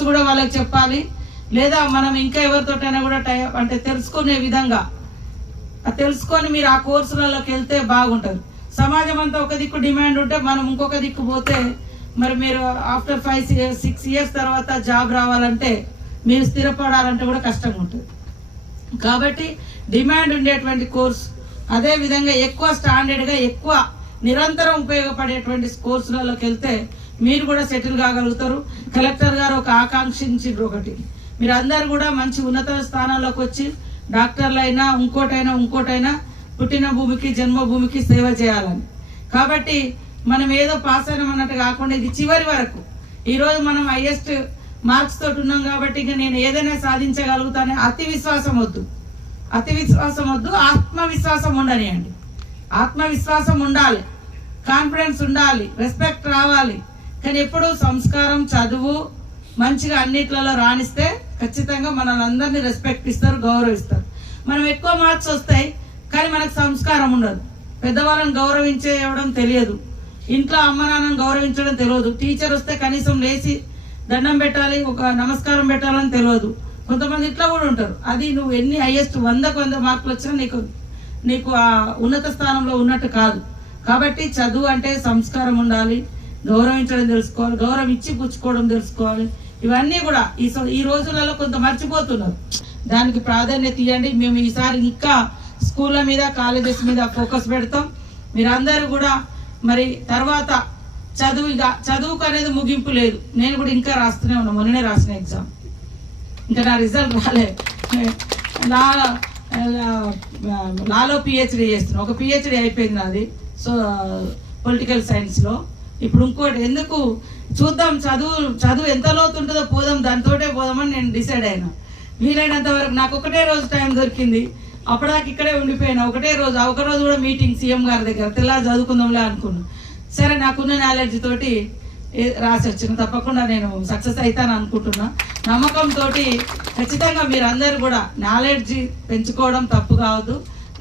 Course కూడా వాళ్ళకి చెప్పాలి, లేదా మనం ఇంకా ఎవరితోటైనా కూడా అంటే తెలుసుకునే విధంగా తెలుసుకొని మీరు ఆ కోర్సులలోకి వెళ్తే బాగుంటుంది. సమాజం అంతా ఒక దిక్కు డిమాండ్ ఉంటే మనం ఇంకొక దిక్కు పోతే మరి మీరు ఆఫ్టర్ 5-6 ఇయర్స్ తర్వాత జాబ్ రావాలంటే మీరు స్థిరపడాలంటే కూడా కష్టంగా ఉంటుంది. కాబట్టి డిమాండ్ ఉండేటువంటి కోర్సు, అదేవిధంగా ఎక్కువ స్టాండర్డ్గా ఎక్కువ నిరంతరం ఉపయోగపడేటువంటి కోర్సులలోకి వెళ్తే మీరు కూడా సెటిల్ కాగలుగుతారు. కలెక్టర్ గారు ఒక ఆకాంక్షించారు, ఒకటి మీరు అందరు కూడా మంచి ఉన్నత స్థానాల్లోకి వచ్చి డాక్టర్లైనా ఇంకోటైనా పుట్టిన భూమికి జన్మభూమికి సేవ చేయాలని. కాబట్టి మనం ఏదో పాస్ అయినామన్నట్టు కాకుండా ఇది చివరి వరకు, ఈరోజు మనం హైయెస్ట్ మార్క్స్ తోటి ఉన్నాం కాబట్టి ఇక నేను ఏదైనా సాధించగలుగుతానే అతి విశ్వాసం వద్దు, ఆత్మవిశ్వాసం ఉండనియండి. ఆత్మవిశ్వాసం ఉండాలి, కాన్ఫిడెన్స్ ఉండాలి, రెస్పెక్ట్ రావాలి. కానీ ఎప్పుడు సంస్కారం, చదువు మంచిగా అన్నిట్లలో రాణిస్తే ఖచ్చితంగా మనల్ని అందరినీ రెస్పెక్ట్ ఇస్తారు, గౌరవిస్తారు. మనం ఎక్కువ మార్క్స్ వస్తాయి కానీ మనకు సంస్కారం ఉండదు, పెద్దవాళ్ళని గౌరవించేయడం తెలియదు, ఇంట్లో అమ్మ నాన్నని గౌరవించడం తెలియదు, టీచర్ వస్తే కనీసం లేచి దండం పెట్టాలి, ఒక నమస్కారం పెట్టాలని తెలియదు. కొంతమంది ఇట్లా కూడా ఉంటారు. అది నువ్వు ఎన్ని హైయెస్ట్ 100 మార్కులు వచ్చినా నీకు ఆ ఉన్నత స్థానంలో ఉన్నట్టు కాదు. కాబట్టి చదువు అంటే సంస్కారం ఉండాలి, గౌరవించడం తెలుసుకోవాలి, గౌరవం ఇచ్చి పుచ్చుకోవడం తెలుసుకోవాలి. ఇవన్నీ కూడా ఈ రోజులలో కొంత మర్చిపోతున్నారు. దానికి ప్రాధాన్యత ఇవ్వండి. మేము ఈసారి ఇంకా స్కూళ్ళ మీద, కాలేజెస్ మీద ఫోకస్ పెడతాం. మీరందరూ కూడా మరి తర్వాత చదువుకు అనేది ముగింపు లేదు. నేను కూడా ఇంకా రాస్తూనే ఉన్నా, మొన్ననే రాసిన ఎగ్జామ్, ఇంకా నా రిజల్ట్ రాలేదు. లాలో పిహెచ్డి చేస్తున్నా, ఒక పిహెచ్డి అయిపోయింది నాది, సో పొలిటికల్ సైన్స్లో. ఇప్పుడు ఇంకోటి ఎందుకు చూద్దాం, చదువు ఎంత లోతు ఉంటుందో పోదాం, దాంతోటే పోదామని నేను డిసైడ్ అయినా. వీలైనంత వరకు నాకు ఒకటే రోజు టైం దొరికింది, అప్పటిదాకా ఇక్కడే ఉండిపోయినా. ఒక రోజు కూడా మీటింగ్ సీఎం గారి దగ్గర, తెల్లారి చదువుకుందాంలే అనుకున్నాను. సరే, నాకున్న నాలెడ్జ్ తోటి రాసి వచ్చిన, తప్పకుండా నేను సక్సెస్ అవుతాను అనుకుంటున్నా. నమ్మకంతో ఖచ్చితంగా మీరందరూ కూడా నాలెడ్జ్ పెంచుకోవడం తప్పు కావద్దు.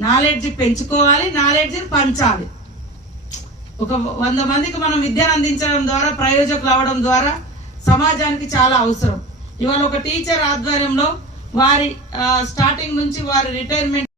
నాలెడ్జ్ పెంచుకోవాలి, నాలెడ్జ్ని పంచాలి. ఒక 100 మందికి మనం విద్యను అందించడం ద్వారా, ప్రయోజకులు అవడం ద్వారా సమాజానికి చాలా అవసరం. ఇవాళ ఒక టీచర్ ఆధ్వర్యంలో వారి స్టార్టింగ్ నుంచి వారి రిటైర్మెంట్